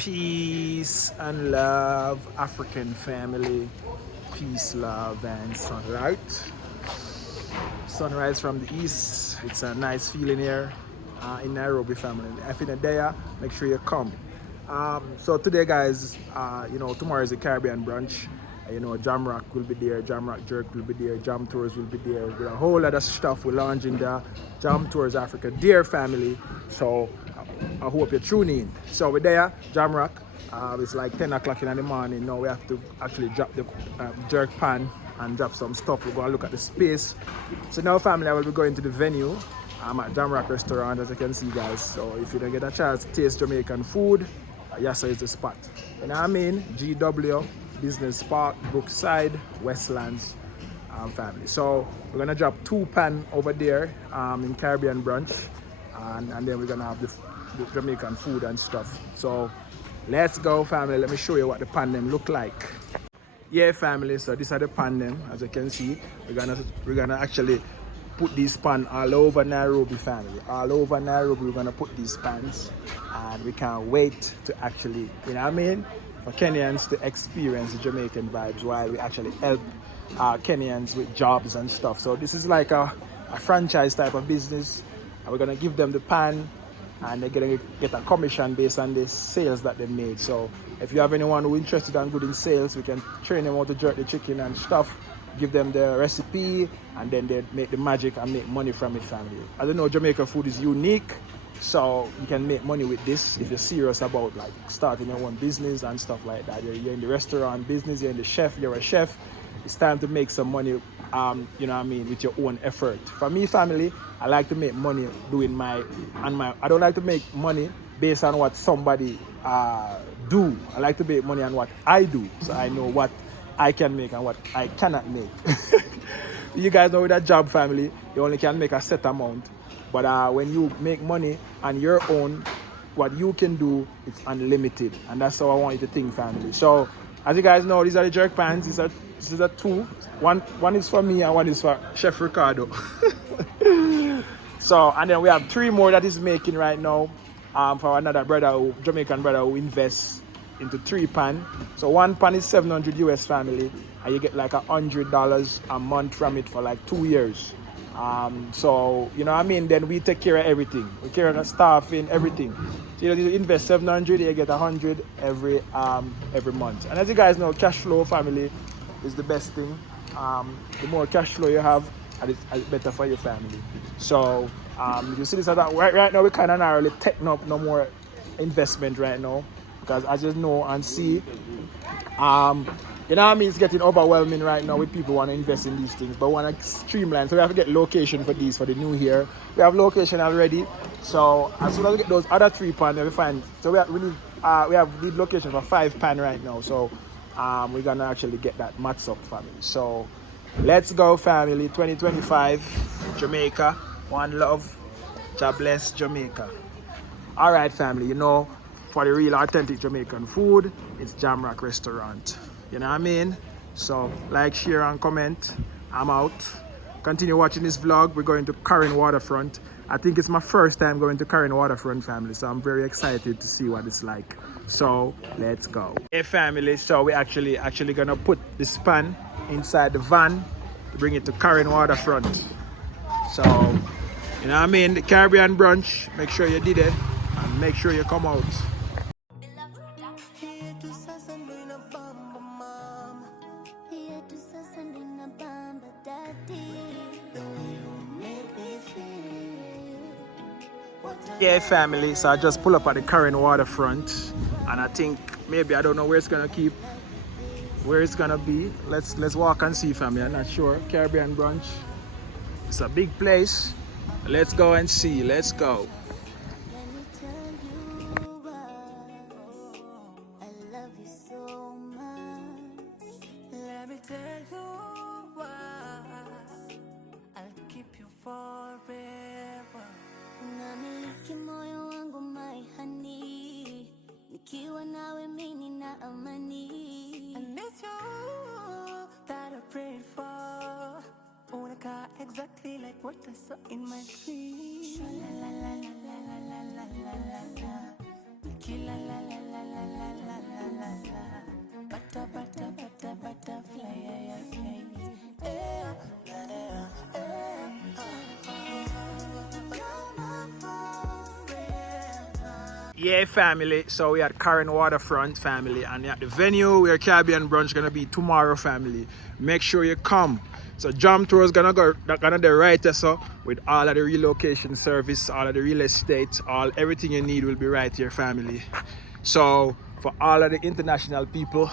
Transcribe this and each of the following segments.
Peace and love, African family. Peace, love, and sunlight. Sunrise from the east. It's a nice feeling here in Nairobi, family. If you're there, make sure you come. So today, guys, tomorrow is a Caribbean brunch. Jamrock will be there, Jamrock Jerk will be there, Jam Tours will be there. With a whole lot of stuff we're launching there. Jam Tours Africa, dear family. So I hope you tune in. So we're there, Jamrock. It's like 10 o'clock in the morning. Now we have to actually drop the jerk pan and drop some stuff. We're going to look at the space. So now, family, I will be going to the venue. I'm at Jamrock Restaurant, as you can see, guys. So if you don't get a chance to taste Jamaican food, Yassa is the spot. You know what I mean? GW, Business Park, Brookside, Westlands, family. So we're gonna drop 2 pan over there in Caribbean Brunch, and then we're gonna have the Jamaican food and stuff. So let's go, family. Let me show you what the pan them look like. Yeah, family. So these are the pan them. As you can see, we're gonna actually put these pan all over Nairobi, family. All over Nairobi, we're gonna put these pans, and we can't wait to actually, you know what I mean, for Kenyans to experience the Jamaican vibes while we actually help Kenyans with jobs and stuff. So this is like a franchise type of business. And we're gonna give them the pan, and they're gonna get a commission based on the sales that they made. So if you have anyone who interested and good in sales, we can train them how to jerk the chicken and stuff, give them the recipe, and then they make the magic and make money from it, family. I don't know, Jamaican food is unique, so you can make money with this if you're serious about like starting your own business and stuff like that. You're in the restaurant business, you're you're a chef. It's time to make some money, you know what I mean, with your own effort. For me, family, I like to make money doing I don't like to make money based on what somebody do. I like to make money on what I do, so I know what I can make and what I cannot make. You guys know with that job, family, you only can make a set amount. But when you make money on your own, what you can do, it's unlimited. And that's how I want you to think, family. So, as you guys know, these are the jerk pans. This is a 2. One is for me and one is for Chef Ricardo. So, and then we have 3 more that is making right now for another brother, Jamaican brother, who invests into 3 pan. So 1 pan is 700 US, family, and you get like $100 a month from it for like 2 years. So you know what I mean, then we take care of everything. We care of the staffing, everything. So you invest 700, you get 100 every month. And as you guys know, cash flow, family, is the best thing. The more cash flow you have, and it's better for your family. So you see this right now, we kind of not really taking up no more investment right now, because as you know and see, you know what I mean, it's getting overwhelming right now with people want to invest in these things, but want to streamline. So we have to get location for these for the new year. We have location already. So as soon as we get those other 3 pan, we find. So we have need location for 5 pan right now. So we're gonna actually get that match up, family. So let's go, family. 2025, Jamaica, one love. God bless Jamaica. All right, family. You know, for the real authentic Jamaican food, it's Jamrock Restaurant. You know what I mean? So like, share, and comment. I'm out. Continue watching this vlog. We're going to Karen Waterfront. I think it's my first time going to Karen Waterfront, family, so I'm very excited to see what it's like. So let's go. Hey, family, so we're actually gonna put this pan inside the van to bring it to Karen Waterfront. So, you know what I mean? The Caribbean brunch, make sure you did it, and make sure you come out. Yeah, family, so I just pull up at the Karen Waterfront, and I think maybe, I don't know where it's gonna be. Let's walk and see, family. I'm not sure. Caribbean Brunch, it's a big place. Let's go and see. Let's go. Exactly like what I saw in my dream. La la la la la la la la la la la. La la la la la la. butterfly. Yeah, family. So we at Karen Waterfront, family, and at the venue where Caribbean Brunch gonna be tomorrow, family. Make sure you come. So Jam Tour is gonna go the right so with all of the relocation service, all of the real estate, everything you need will be right here, family. So for all of the international people,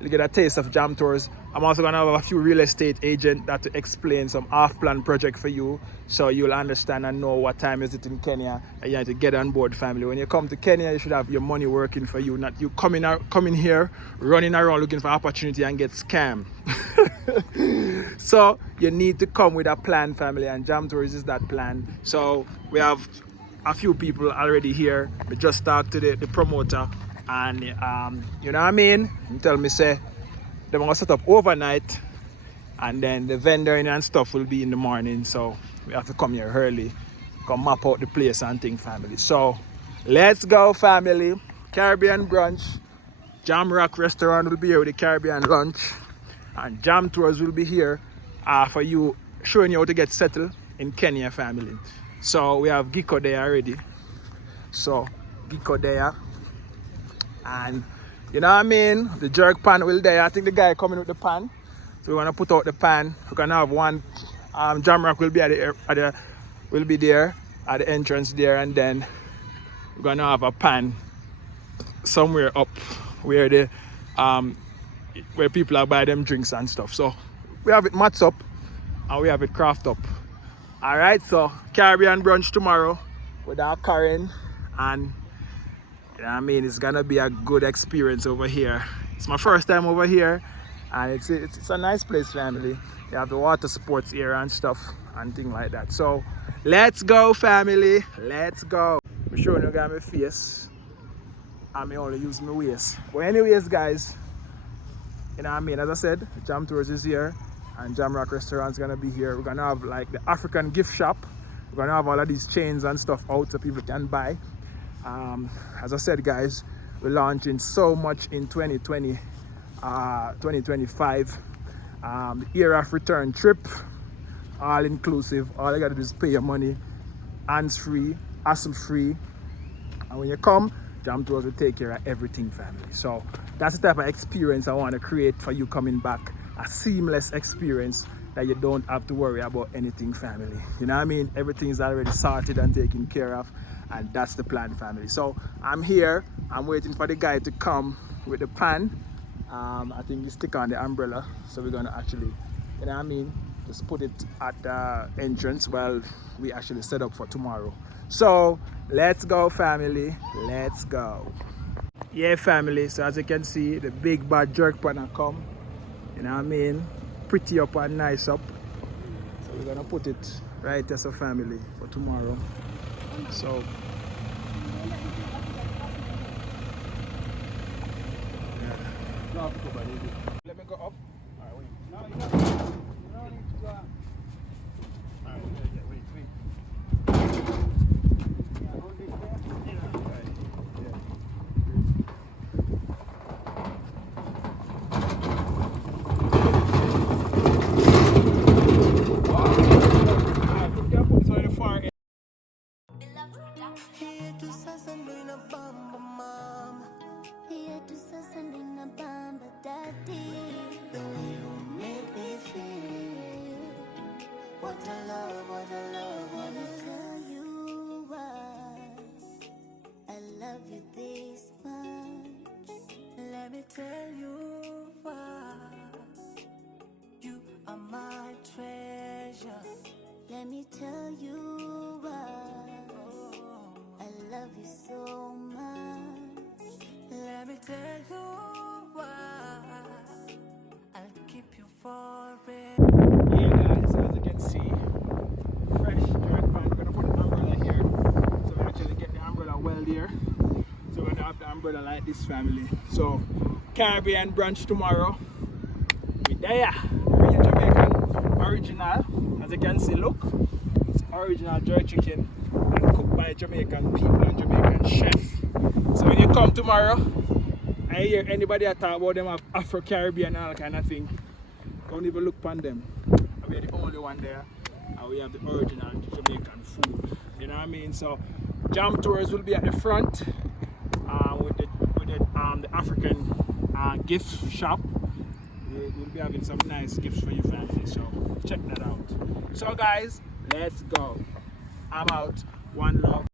you get a taste of Jam Tours. I'm also gonna have a few real estate agents that to explain some off-plan project for you, so you'll understand and know what time is it in Kenya, and you have to get on board, family. When you come to Kenya, you should have your money working for you, not you coming here, running around looking for opportunity and get scammed. So you need to come with a plan, family, and Jam Tours is that plan. So we have a few people already here. We just talked to the promoter, and you know what I mean? He tell me say they're gonna set up overnight, and then the vendor and stuff will be in the morning. So we have to come here early, come map out the place and thing, family. So let's go, family. Caribbean Brunch, Jam Rock Restaurant will be here with the Caribbean lunch, and Jam Tours will be here for you, showing you how to get settled in Kenya, family. So we have Giko there already. So Giko there, and you know what I mean? The jerk pan will there. I think the guy coming with the pan. So we want to put out the pan. We're gonna have one. Jamrock will be will be there at the entrance there, and then we're gonna have a pan somewhere up where the where people are buying them drinks and stuff. So we have it mats up and we have it craft up. All right. So Caribbean Brunch tomorrow with our Karen, and you know what I mean, it's gonna be a good experience over here. It's my first time over here, and it's a nice place, family. You have the water sports area and stuff and things like that. So let's go, family. Let's go. I'm showing you guys my face. I'm only using my waist. But anyways, guys, you know what I mean, as I said, Jam Tours is here and Jam Rock Restaurant's gonna be here. We're gonna have like the African gift shop. We're gonna have all of these chains and stuff out so people can buy. As I said, guys, we're launching so much in 2020, 2025. The year of return trip, all inclusive. All you gotta do is pay your money, hands free, hassle free, and when you come, Jam Tours will take care of everything, family. So that's the type of experience I want to create for you coming back. A seamless experience that you don't have to worry about anything, family. You know what I mean? Everything is already sorted and taken care of, and that's the plan, family. So I'm here, I'm waiting for the guy to come with the pan. I think he stick on the umbrella, so we're gonna actually, you know what I mean, just put it at the entrance while we actually set up for tomorrow. So let's go, family, let's go. Yeah, family, so as you can see, the big bad jerk pan come, you know what I mean, pretty up and nice up. So we're gonna put it right as a family for tomorrow. So let me go up. Alright, wait. No, you don't need to go. Alright, wait. Yeah, hold it there. Here to Sasandina Bamba Mama. Here to Sasandina Bamba Daddy. The way you make me feel. What a love, what a love, what a tell you why I love you this much. Let me tell you why. You are my treasure. Let me tell you why I love you so much. Let me tell you why I'll keep you forever. Yeah, guys, as you can see, fresh jerk pan. We're gonna put an umbrella here, so we actually get the umbrella well there. So we're gonna have the umbrella like this, family. So Caribbean Brunch tomorrow. We there, real Jamaican original. As you can see, look, it's original jerk chicken and cooked by Jamaican people and Jamaican chef. So when you come tomorrow, I hear anybody that talk about them have Afro-Caribbean and all kind of thing. Don't even look upon them. We are the only one there. And we have the original Jamaican food. You know what I mean? So Jam Tours will be at the front with the African gift shop. We'll be having some nice gifts for your family. So check that out. So guys, let's go. I'm out. One love.